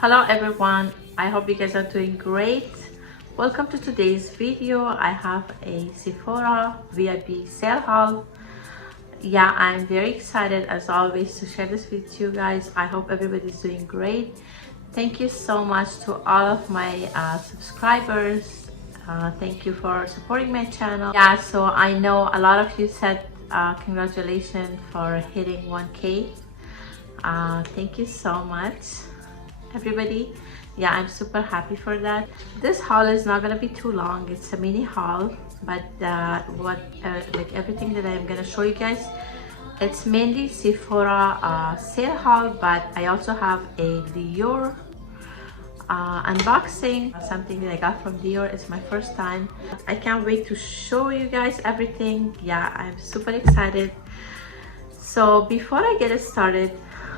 Hello everyone, I hope you guys are doing great. Welcome to today's video. I have a Sephora VIB sale haul. Yeah, I'm very excited as always to share this with you guys. I hope everybody's doing great. Thank you so much to all of my subscribers. Thank you for supporting my channel. Yeah, so I know a lot of you said congratulations for hitting 1K. Thank you so much everybody. Yeah, I'm super happy for that. This haul is not gonna be too long. It's a mini haul, but like everything that I'm gonna show you guys, it's mainly Sephora sale haul, but I also have a Dior unboxing, something that I got from Dior. It's my first time. I can't wait to show you guys everything. Yeah, I'm super excited. So before I get it started,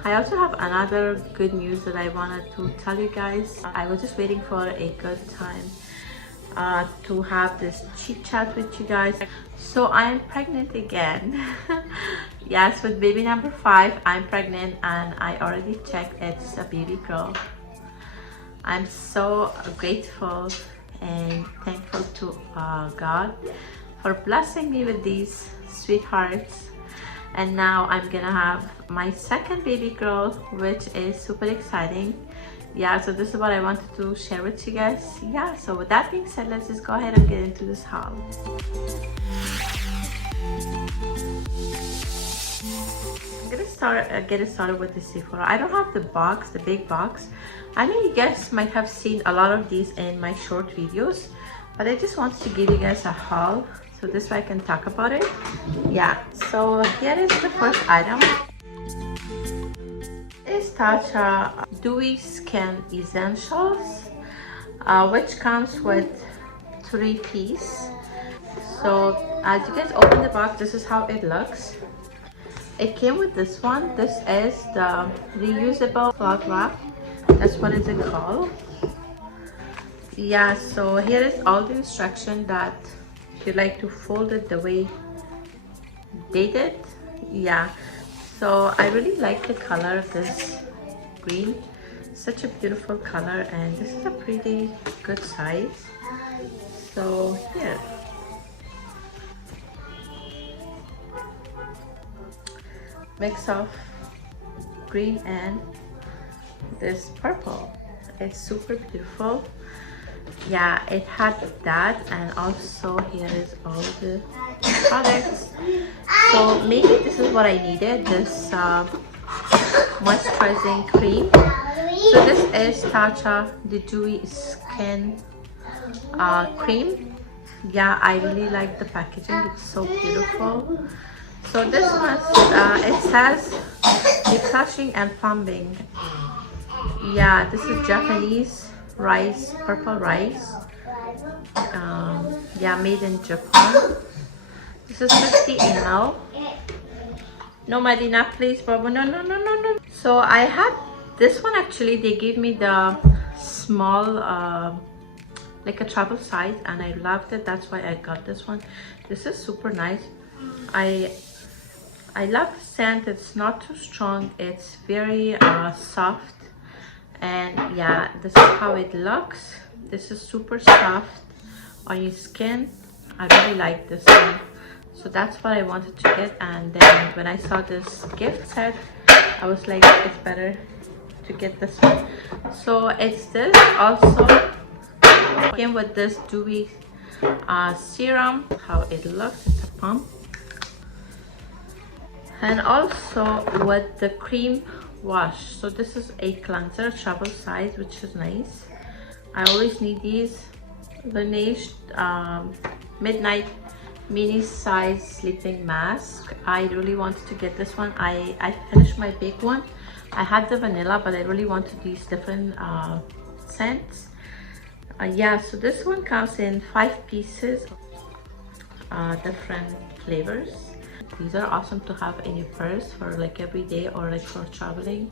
I also have another good news that I wanted to tell you guys. I was just waiting for a good time to have this chit chat with you guys. So I am pregnant again. Yes, with baby number 5, I'm pregnant and I already checked it's a baby girl. I'm so grateful and thankful to God for blessing me with these sweethearts. And now I'm gonna have my second baby girl, which is super exciting. Yeah, so this is what I wanted to share with you guys. Yeah, so with that being said, let's just go ahead and get into this haul. I'm gonna get it started with the Sephora. I don't have the box, the big box. I know you guys might have seen a lot of these in my short videos, but I just wanted to give you guys a haul, so this way I can talk about it. Yeah, so here is the first item. It's Tatcha Dewy Skin Essentials, which comes with 3 pieces. So as you guys open the box, this is how it looks. It came with this one. This is the reusable cloth wrap. That's what it's called. Yeah, so here is all the instruction that if you like to fold it the way they did. Yeah, so I really like the color of this green. Such a beautiful color, and this is a pretty good size. So here, mix of green and this purple. It's super beautiful. Yeah, it had that, and also here is all the products. So maybe this is what I needed, this moisturizing cream. So this is Tatcha the Dewy Skin cream. Yeah, I really like the packaging. It's so beautiful. So this one, it says refreshing and plumbing. Yeah, this is Japanese rice, purple rice. Yeah, made in Japan. This is 50 ml. No, Marina, please, Baba. No. So I had this one. Actually, they gave me the small like a travel size, and I loved it. That's why I got this one. This is super nice. I love the scent. It's not too strong. It's very soft, and yeah, this is how it looks. This is super soft on your skin. I really like this one, so that's what I wanted to get. And then when I saw this gift set, I was like, it's better to get this one. So it's this. Also came with this dewy serum. How it looks, it's a pump. And also with the cream wash. So this is a cleanser, travel size, which is nice. I always need these. Laneige midnight mini size sleeping mask. I really wanted to get this one. I finished my big one. I had the vanilla, but I really wanted these different scents. Yeah, so this one comes in 5 pieces, different flavors. These are awesome to have in your purse for like every day or like for traveling.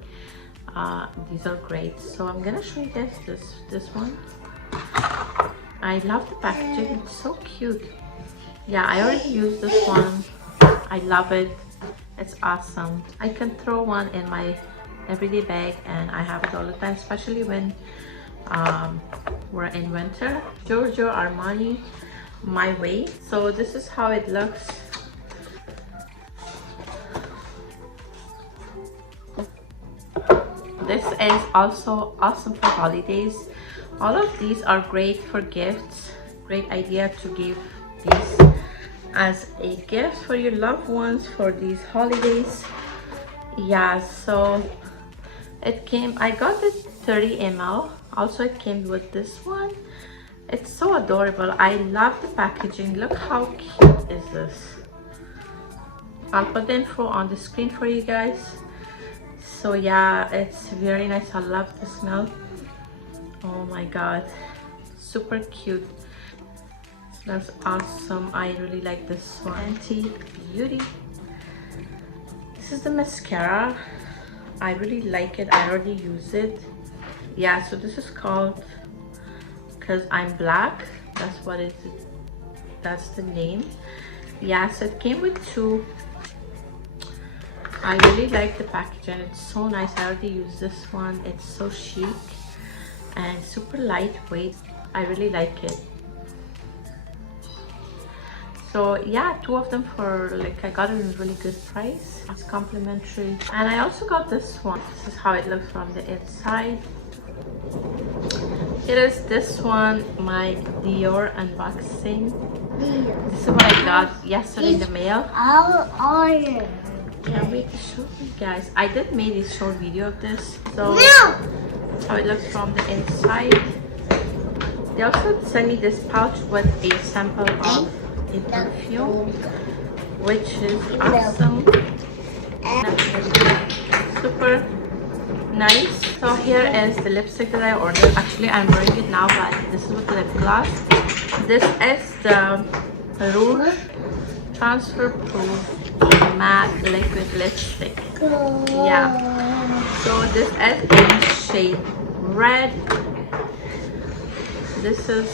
These are great. So I'm gonna show you guys this one. I love the packaging. It's so cute. Yeah, I already used this one. I love it. It's awesome. I can throw one in everyday bag, and I have it all the time, especially when we're in winter. Giorgio Armani My Way. So this is how it looks. This is also awesome for holidays. All of these are great for gifts. Great idea to give these as a gift for your loved ones for these holidays. Yeah, so it came, I got it 30 ml. Also it came with this one. It's so adorable. I love the packaging. Look how cute is this. I'll put the info on the screen for you guys. So yeah, it's very nice. I love the smell. Oh my god, super cute. Smells awesome. I really like this one. Anti Beauty. This is the mascara. I really like it. I already use it. Yeah, so this is called Because I'm Black. That's what it is. That's the name. Yeah, so it came with two. I really like the packaging. It's so nice. I already use this one. It's so chic and super lightweight. I really like it. So yeah, two of them for like, I got it in a really good price. It's complimentary. And I also got this one. This is how it looks from the inside. It is this one, my Dior unboxing. This is what I got yesterday in the mail. Can't wait to show you guys. I did make a short video of this. So that's how it looks from the inside. They also sent me this pouch with a sample of a perfume, which is awesome. Super nice. So here is the lipstick that I ordered. Actually, I'm wearing it now, but this is with the lip gloss. This is the Rouge Transfer Proof Matte Liquid Lipstick. Yeah. So this is in shade red. This is,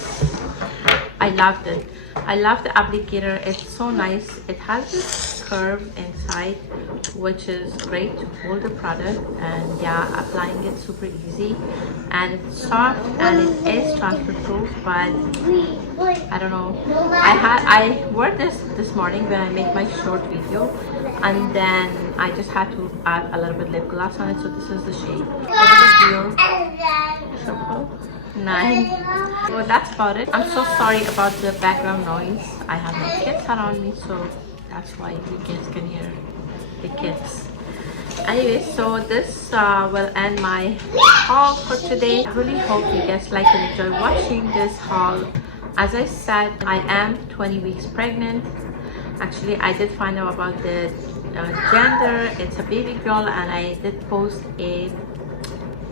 I loved it. I love the applicator. It's so nice. It has this curve inside, which is great to hold the product, and yeah, applying it super easy, and it's soft and it is transfer proof. But I don't know, I wore this morning when I made my short video, and then I just had to add a little bit lip gloss on it. So this is the shade. Nice. So that's about it. I'm so sorry about the background noise. I have my kids around me, so that's why you guys can hear the kids. Anyway, so this will end my haul for today. I really hope you guys like and enjoy watching this haul. As I said, I am 20 weeks pregnant. Actually, I did find out about the gender. It's a baby girl, and I did post a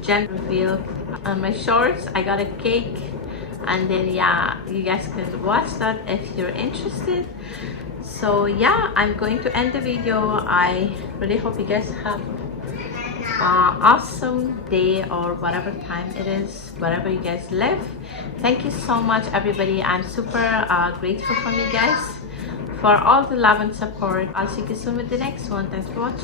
gender reveal on my shorts. I got a cake, and then yeah, you guys can watch that if you're interested. So yeah, I'm going to end the video. I really hope you guys have an awesome day, or whatever time it is, wherever you guys live. Thank you so much, everybody. I'm super grateful from you guys for all the love and support. I'll see you soon with the next one. Thanks for watching.